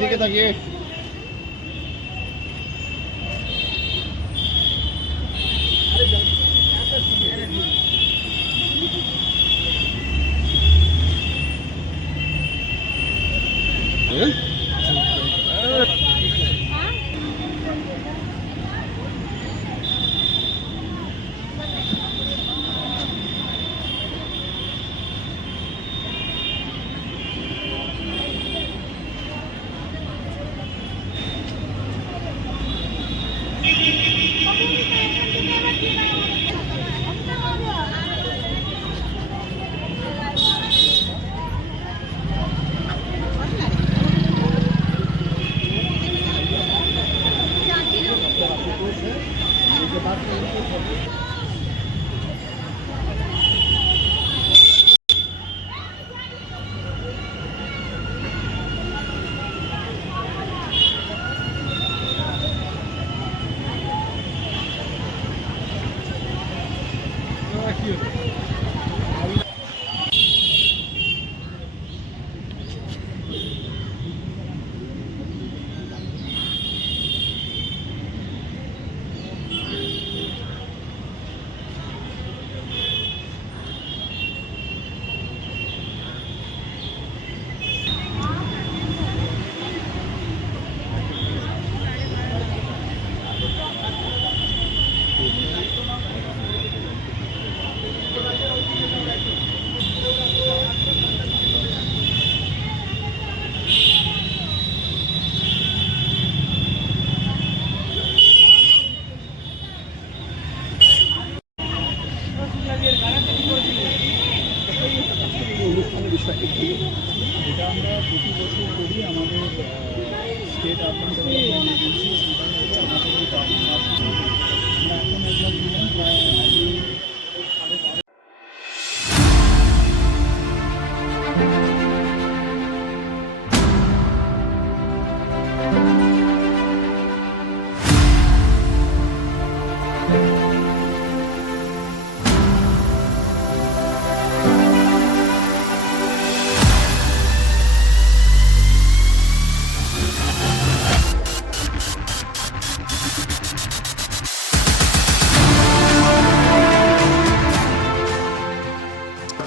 দিকে তাকিয়ে যেটা আমরা প্রতি বছর করি আমাদের স্টেট আরবান ডেভেলপমেন্ট এজেন্সি সেটা আমাদের এই দাবি আমরা এখন একবার দিলাম প্রায়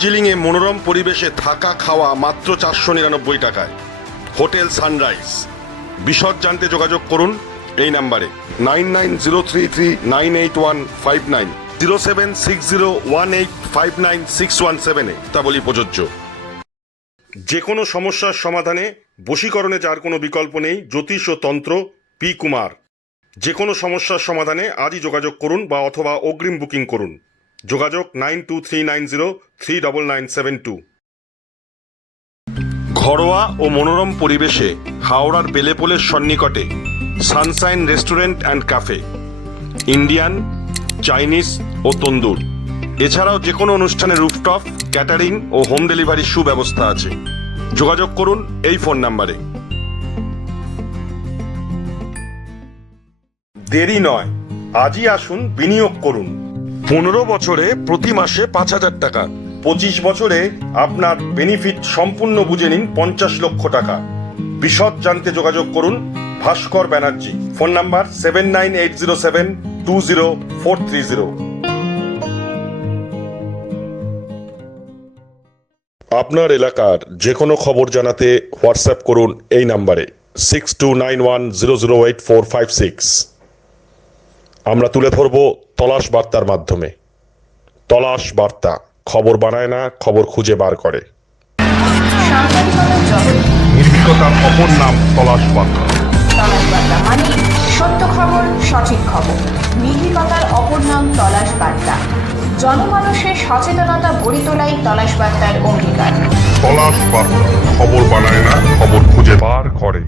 দার্জিলিংয়ে মনোরম পরিবেশে থাকা খাওয়া মাত্র 499 টাকায়। Hotel sunrise. বিশদ জানতে যোগাযোগ করুন এই নাম্বারে 9903398159 076018596117 তা বলি প্রযোজ্য। যে কোনো সমস্যার সমাধানে বশীকরণে যার কোনো বিকল্প নেই, জ্যোতিষ ও তন্ত্র পি কুমার। যে কোনো সমস্যার সমাধানে আজই যোগাযোগ করুন বা অথবা অগ্রিম বুকিং করুন। যোগাযোগ 9239039972। ঘরোয়া ও মনোরম পরিবেশে হাওড়ার বেলেপোলের সন্নিকটে sunshine restaurant and cafe. Indian, Chinese ও তন্দুর, এছাড়াও যে কোনো অনুষ্ঠানে রুফটপ, ক্যাটারিং ও হোম ডেলিভারির সুব্যবস্থা আছে। যোগাযোগ করুন এই ফোন নাম্বারে। দেরি নয়, আজই আসুন, বিনিয়োগ করুন। 15 বছরে প্রতি মাসে 5000 টাকা, 25 বছরে আপনার বেনিফিট সম্পূর্ণ বুঝে নিন 50 লক্ষ টাকা। বিশদ জানতে যোগাযোগ করুন ভাস্কর ব্যানার্জি। Phone number 7980720430। আপনার এলাকার যে কোনো খবর জানাতে হোয়াটসঅ্যাপ করুন এই নাম্বারে 6291008456। আমরা তুলে ধরব তলাশ বার্তার মাধ্যমে। তলাশ বার্তা, খবর বানায় না, খবর খুঁজে বার করে। নির্ভীকতার অপর নাম তলাশ বার্তা। তলাশ বার্তা মানে সত্য খবর, সঠিক খবর। নির্ভীকতার অপর নাম তলাশ বার্তা। জনমানুষের সচেতনতা গড়ে তোলাই তলাশ বার্তার অঙ্গীকার। তলাশ বার্তা, খবর বানায় না, খবর খুঁজে বার করে।